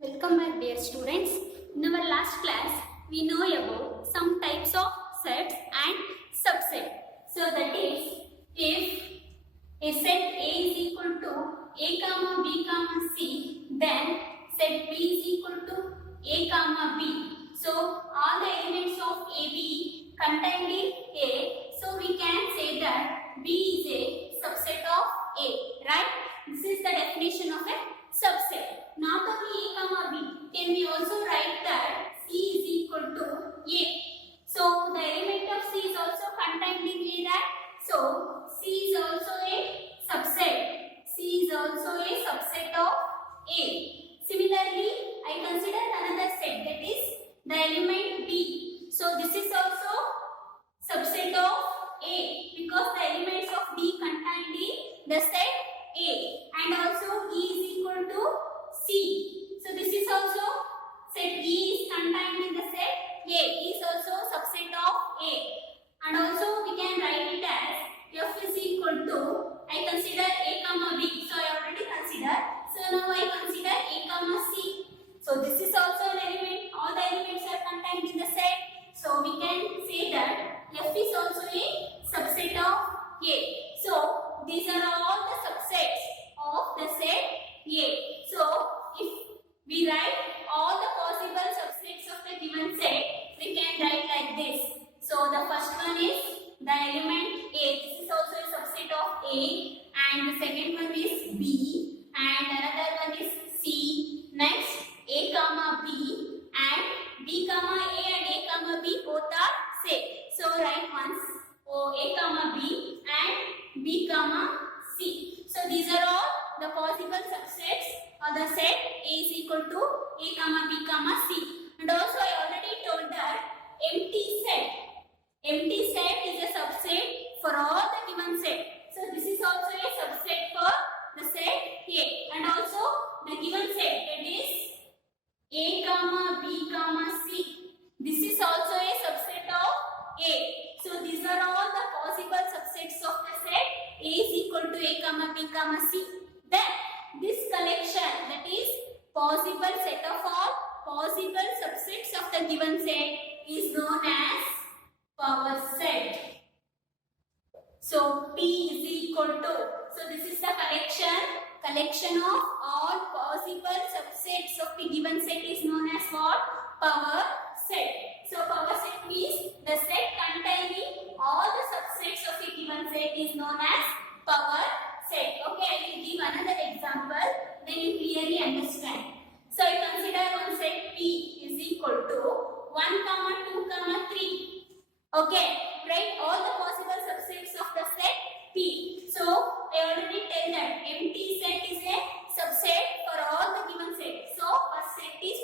Welcome back, dear students. In our last class, we know about some types of sets and subset. So that is, if a set A is equal to A comma B comma C, then set B is equal to A comma B. So all the elements of AB contained in A. So we can say that B is a subset of A, right? This is the definition of a subset. Not only A comma B, can we also write that C is equal to A. So the element of C is also contained in A, right? So C is also a subset. C is also a subset of A. Similarly, I consider another set, that is the element B. So this is also subset of A because the elements of B contained in the set A, and also E is equal to C. So this is also set E is contained in the set A. E is also subset of A, and also we can write it as F is equal to, I consider A comma B. So I already consider. So now I consider A comma C. So this is also an element. All the elements are contained in the set. So we can say that F is also a subset of A. So these are all the subsets of the set A. So if we write all the possible subsets of the given set, we can write like this. So the first one is the element A. This is also a subset of A, and the second one is B, and another one is C. Next A comma B, and B comma A and A comma B both are same. So write once A comma B and B comma C. So these are all the possible subsets of the set A is equal to A comma B comma C. And also I already told that empty set is a subset for all the given set. So this is also a subset for the set A, and also the given set, that is A comma B comma C. This is also a subset of A. So these are all the possible subsets of the set A is equal to A comma B comma C. Then this collection, that is possible set of all possible subsets of the given set, is known as power set. So P is equal to, so this is the collection of all possible subsets of the given set is known as what? Power set. So power set means the set containing all the subsets of a given set is known as power set. Okay, I will give another example, then you clearly understand. So I consider one set P is equal to 1, 2, 3. Okay, write all the possible subsets of the set P. So I already tell that empty set is a subset for all the given set. So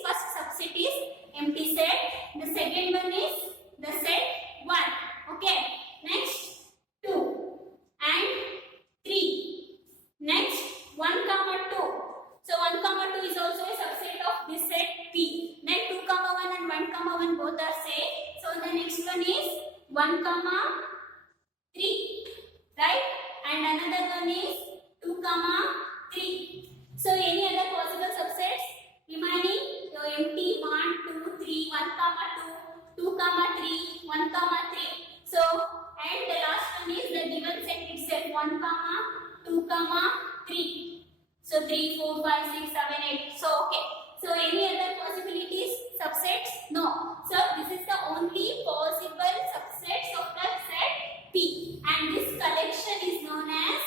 first subset is empty set. The second one is the set 1. Okay, next 2 and 3. Next 1, 2. So 1, 2 is also a subset of this set P. Then 2, 1 and 1, 1 both are same. So the next one is 1, 3, right? And another one is 2, 3. So any other possible subsets remaining? So empty 1, 2, 3, 1, 2, 2, 3, 1, 3. So and the last one is the given set itself, 1, 2, 3. So 3, 4, 5, 6, 7, 8. So okay. So any other possibilities? Subsets? No. So this is the only possible subsets of the set P, and this collection is known as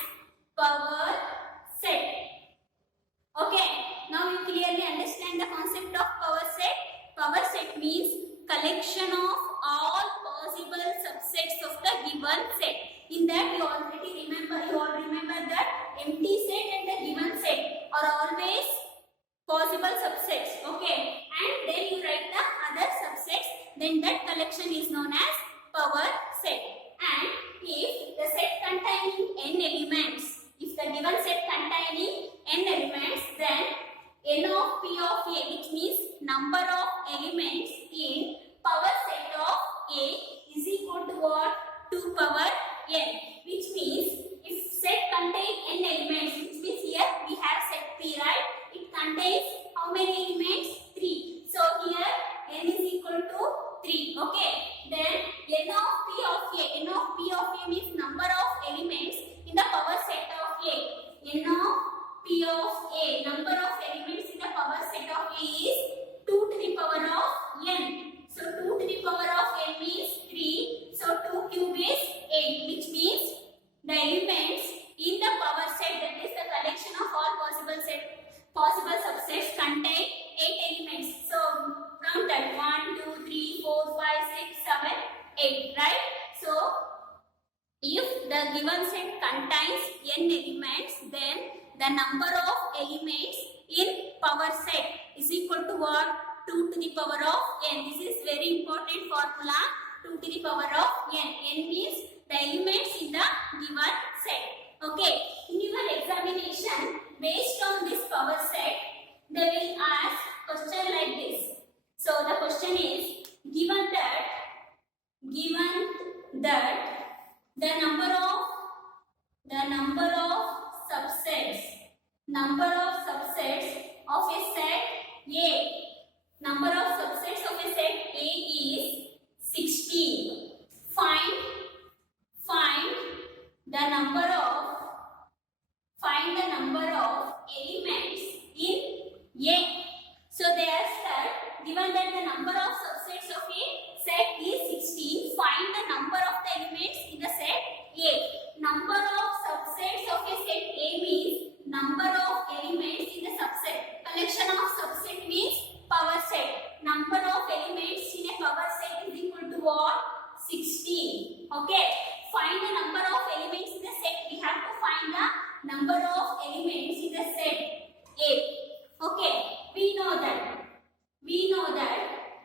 power set. Okay. Now you clearly understand the concept of power set. Power set means collection of all possible subsets of the given set. In that you all remember that empty set and the given set are always possible subsets. Okay, and then you write the other subsets, then that collection is known as power set. And if the set containing n elements, if the given set containing n elements, then n of P of A, which means number of elements in power set of A, is equal to what? 2 power n, which means if set contains n elements, which means here we have set P, right? It contains how many elements? n of p of a, number of elements in the power set of a is 2 to the power of n. So 2 to the power of n means 3. So 2 cube is 8, which means the elements in the power set, that is the collection of all possible subsets, contain 8 elements. So count that 1, 2, 3, 4, 5, 6, 7, 8, right? So if the given set contains n elements, then the number of elements in power set is equal to what? 2 to the power of n. This is very important formula. 2 to the power of n. N means the elements in the given set. Okay. In your examination, based on this power set, they will ask question like this. So the question is, given that the number of subsets of a set A, number of subsets of a set A is 16. Find the number of elements in A. So they ask that, given that the number of subsets of a set is 16, find the number of the elements in the set A. Number of subsets of a set A means number of elements in the subset. Collection of subset means power set. Number of elements in a power set is equal to what? 16. Okay. Find the number of elements in the set. We have to find the number of elements in the set A. Okay. We know that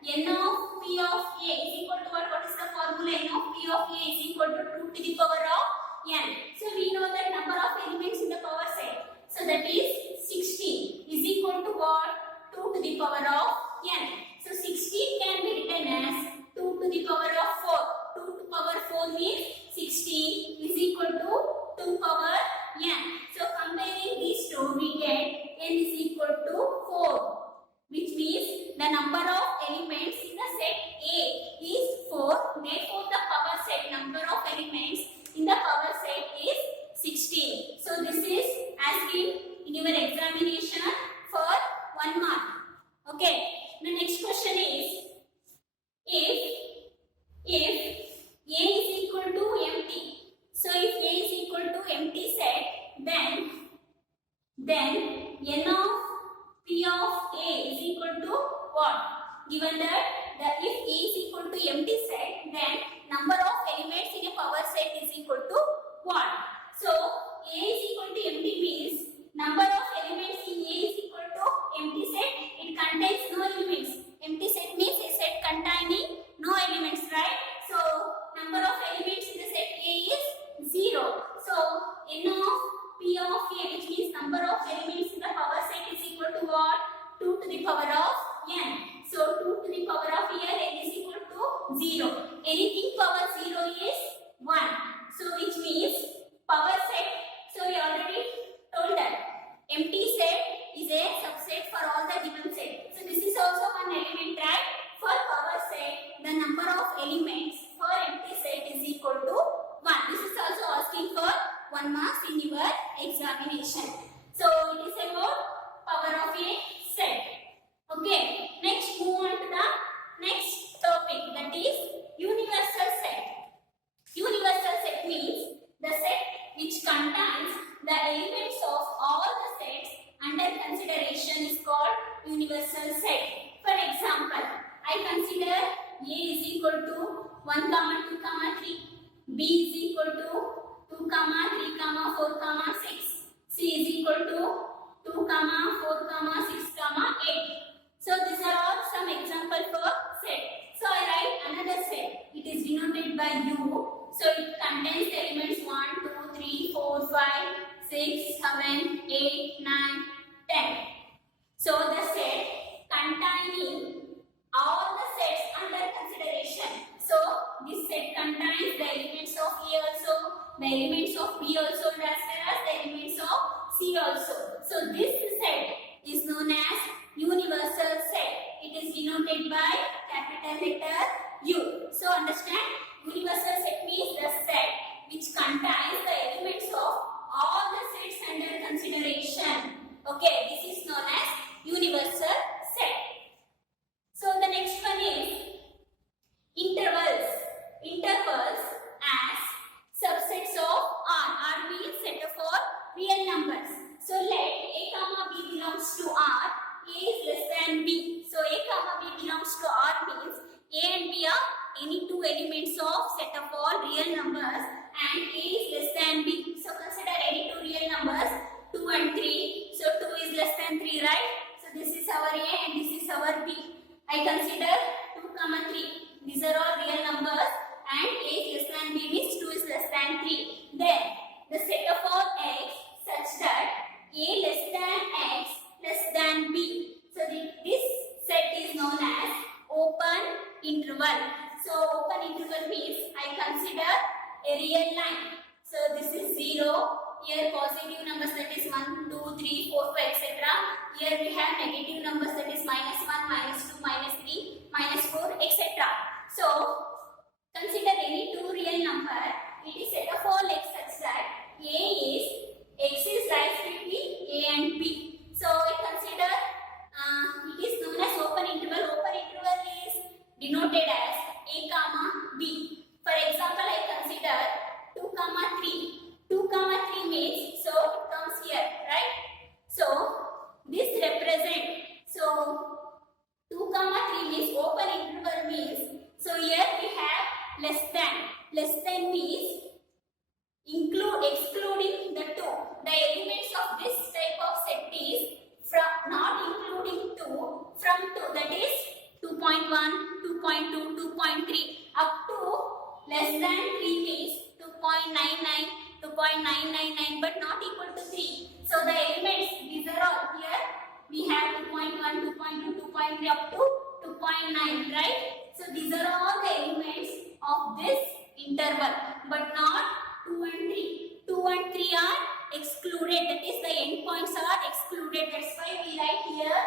n of p of a is equal to what? What is the formula? N of p of a is equal to 2 to the power of n. So we know that number of elements in the power set. So that is 16 is equal to what? 2 to the power of n. So 16 can be written as 2 to the power of 4. 2 to the power 4 means 16 is equal to 2 power n. So comparing these two, we get n is equal to 4, which means the number of elements in the set A is 4. Therefore, the power set number of elements in the power set is 16. So this is asking in your examination for 1 mark. Okay. The next question is, if A is equal to empty. So if A is equal to empty set, then n of p of A is equal to what? Given that if A is equal to empty set, then number of elements in a power set is equal to what? So A is equal to empty means number of elements in A is equal to empty set. It contains no elements. Empty set means a set containing no elements, right? So number of elements in the set A is 0. So n of p of A, which means number of elements in the power set, is equal to what? 2 to the power of n. So 2 to the power of here n is equal to 0. Anything power 0 is 1. So which means power set. So we already told that empty set is a subset for all the given set. So this is also one element, right? For power set, the number of elements for empty set is equal to 1. This is also asking for 1 marks in your examination. So it is about power of a set. Okay. Next, move on to the next topic, that is universal set. Universal set means the set which contains the elements of all the sets under consideration is called universal set. For example, I consider A is equal to 1, 2, 3. B is equal to 2, 3, 4, 6. C is equal to 2, 4, 6, 8. So these are all some example for set. So I write another set. It is denoted by U. So it contains the elements 1, 2, 3, 4, 5, 6, 7, 8, 9, 10. So the set containing all the sets under consideration. So this set contains the elements of A also, the elements of B also, as well as the elements of C also. So this set is known as universal set. It is denoted by capital letter U. So understand, universal set means the set which contains the elements of all the sets under consideration. declaration. Okay, this is known as universal set. So the next one is intervals. Intervals as subsets of R. R means set of all real numbers. So let A comma B belongs to R. A is less than B. So A comma B belongs to R means A and B are any two elements of set of all real numbers and A is less than B. So consider any two real numbers 2 and 3. So 2 is less than 3, right? So this is our A and this is our B. I consider 2 comma 3. These are all real numbers and A is less than B means 2 is less than 3. Then the set of all X such that A less than X less than B. So this set is known as open interval. So open interval means I consider a real line. So this is 0. Here positive numbers that is 1, 2, 3, 4, 5, etc. Here we have negative numbers that is -1, -2, -3, -4, etc. So consider any two real number. It is set of all X such that X is lies between A and B. So I consider it is known as open interval. Open interval is denoted as A comma B. For example, I consider 2 comma 3. 2 comma 3 means, so it comes here, right? So this represent, so 2 comma 3 means open interval means, so here we have less than. Less than means excluding the 2. The elements of this type of set is from not including 2, from 2, that is 2.1, 2.2, 2.3 up to less than 3 means 2.99, 2.999 but not equal to 3. So the elements, these are all here. We have 2.1, 2.2, 2.3 up to 2.9, right? So these are all the elements of this interval but not 2 and 3. 2 and 3 are excluded, that is the endpoints are excluded. That's why we write here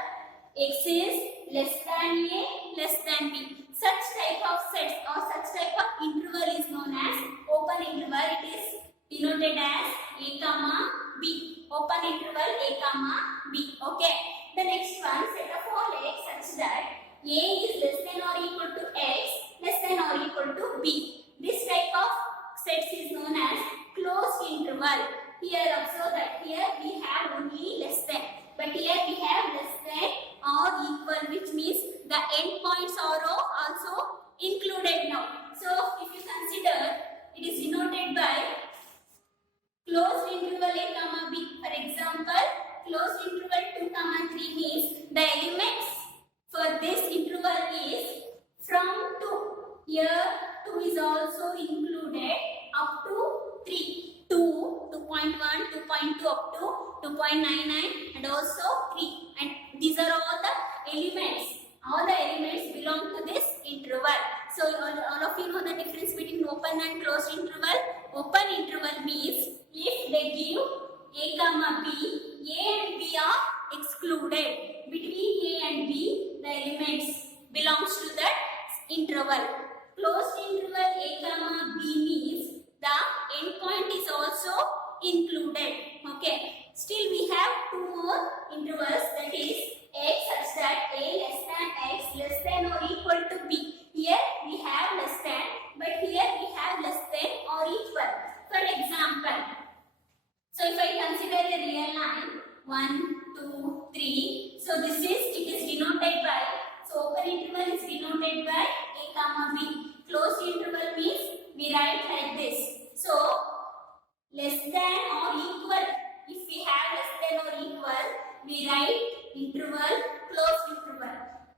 X is less than A, less than B. Such type of sets or such type of interval is known as open interval. It is denoted as A comma B. Open interval A comma B. Okay. The next one, set of all X such that A is less than or equal to X, less than or equal to B. This type of sets is known as closed interval. Here observe that here we have only less than, but here we have less than or equal, which means the endpoints are also included now. So if you consider, it is denoted by closed interval A comma B. For example, closed interval 2 comma 3 means the elements for this interval is from 2. Here 2 is also included up to 3. 2, 2.1, 2.2 up to 2.99 and also 3. And these are all the elements. All the elements belong to this interval. So all of you know the difference between open and closed interval. Open interval means if they give A comma B, A and B are excluded. Between A and B, the elements belongs to that interval. Closed interval A comma B means the endpoint is also included. Okay. Still we have two more intervals, that is X such that A less than X less than or equal to B. Here we have less than, but here we have less than or equal. For example, so if I consider a real line 1, 2, 3. So this is, it is denoted by, so open interval is denoted by A comma B. Closed interval means we write like this. So less than or equal, if we have less than or equal, we write interval, closed interval.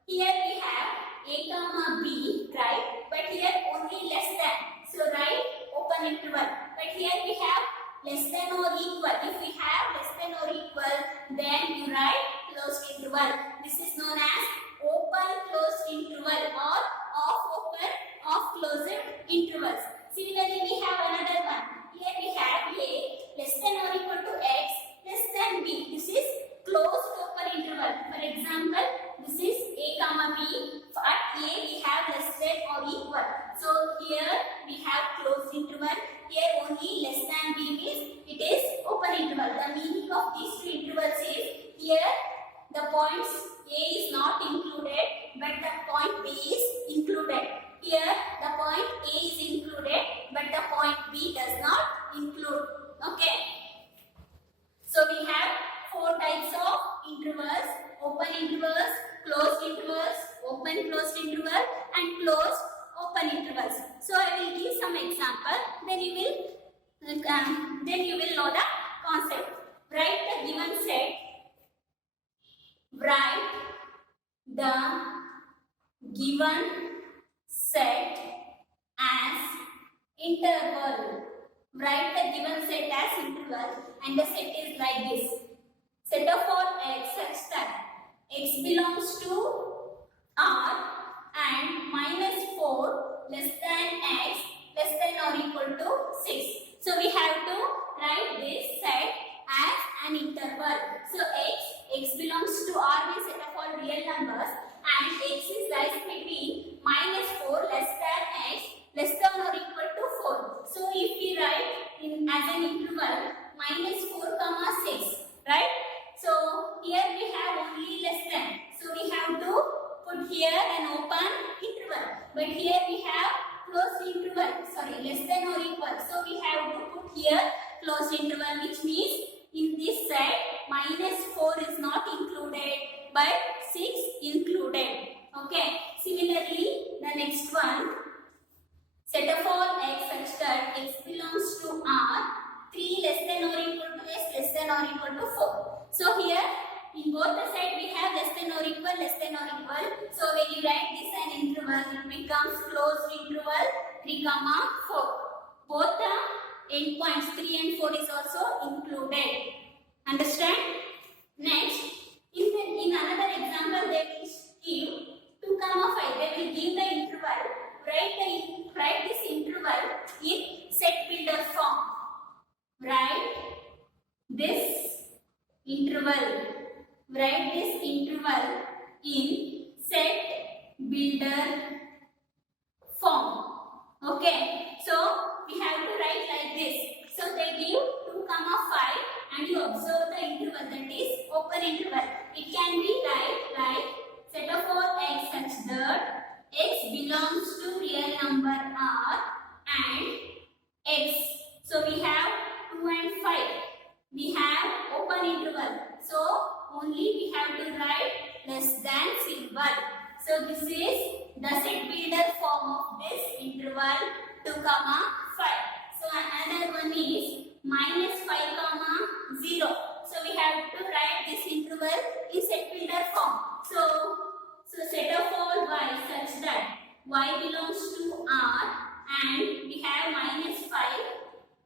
Here we have A comma B, right? But here only less than. So write open interval. But here we have less than or equal. If we have less than or equal, then you write closed interval. This is known as open closed interval or off open, off closed intervals. Similarly, we have another one. Here we have A less than or equal to X less than B. This is closed open interval. For example, this is A comma B. At A we have less than or equal. So here we have closed interval. Here only less than B means it is open interval. The meaning of these two points A is not included, but the point B is included. Here the point A is included, but the point B does not include. Okay. So we have four types of intervals: open intervals, closed intervals, open closed interval, and closed open intervals. So I will give some example. Then you will know the concept. Write the given set. Write the given set as interval. Write the given set as interval, and the set is like this. Set of all x such that x belongs to R and -4 less than x less than or equal to 6. So we have to write this set as an interval. So x belongs to R means set of all real numbers, and x is lies between -4 less than x less than or equal to 4. So if we write as an interval -4 comma 6, right? So here we have only less than. So we have to put here an open interval. But here we have closed interval. Sorry, less than or equal. So we have to put here closed interval, which means in this set -4 is not included, but 6 included. Okay. Similarly, the next one. Set of all x such that x belongs to R, 3 less than or equal to s less than or equal to 4. So here in both the set we have less than or equal, less than or equal. So when you write this an interval, it becomes closed interval 3 comma 4. Both the endpoints 3 and 4 is also included. Understand? Next, in another example they will give 2 comma 5. They will give the interval. Write this interval in set builder form. Write this interval. Write this interval in set builder form. Okay. So we have to write like this. So they give 2 comma 5 and you observe the interval, that is open interval. It can be like set of all x such that x belongs to real number R and x. So we have 2 and 5. We have open interval. So only we have to write less than symbol. So this is the set builder form of this interval 2 comma 5. So another one is -5 comma 0. So we have to write this interval in set builder form. So set of all y such that y belongs to R and we have -5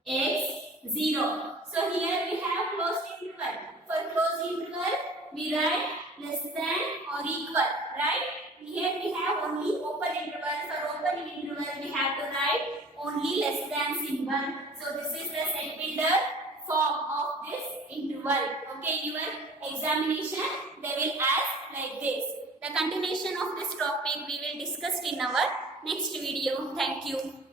x 0. So here we have closed interval. For closed interval we write less than or equal, right? Here we have only open interval. For open interval we have to write only less than symbol. So this is the set builder form of this interval. Okay, your examination they will ask like this. The continuation of this topic we will discuss in our next video. Thank you.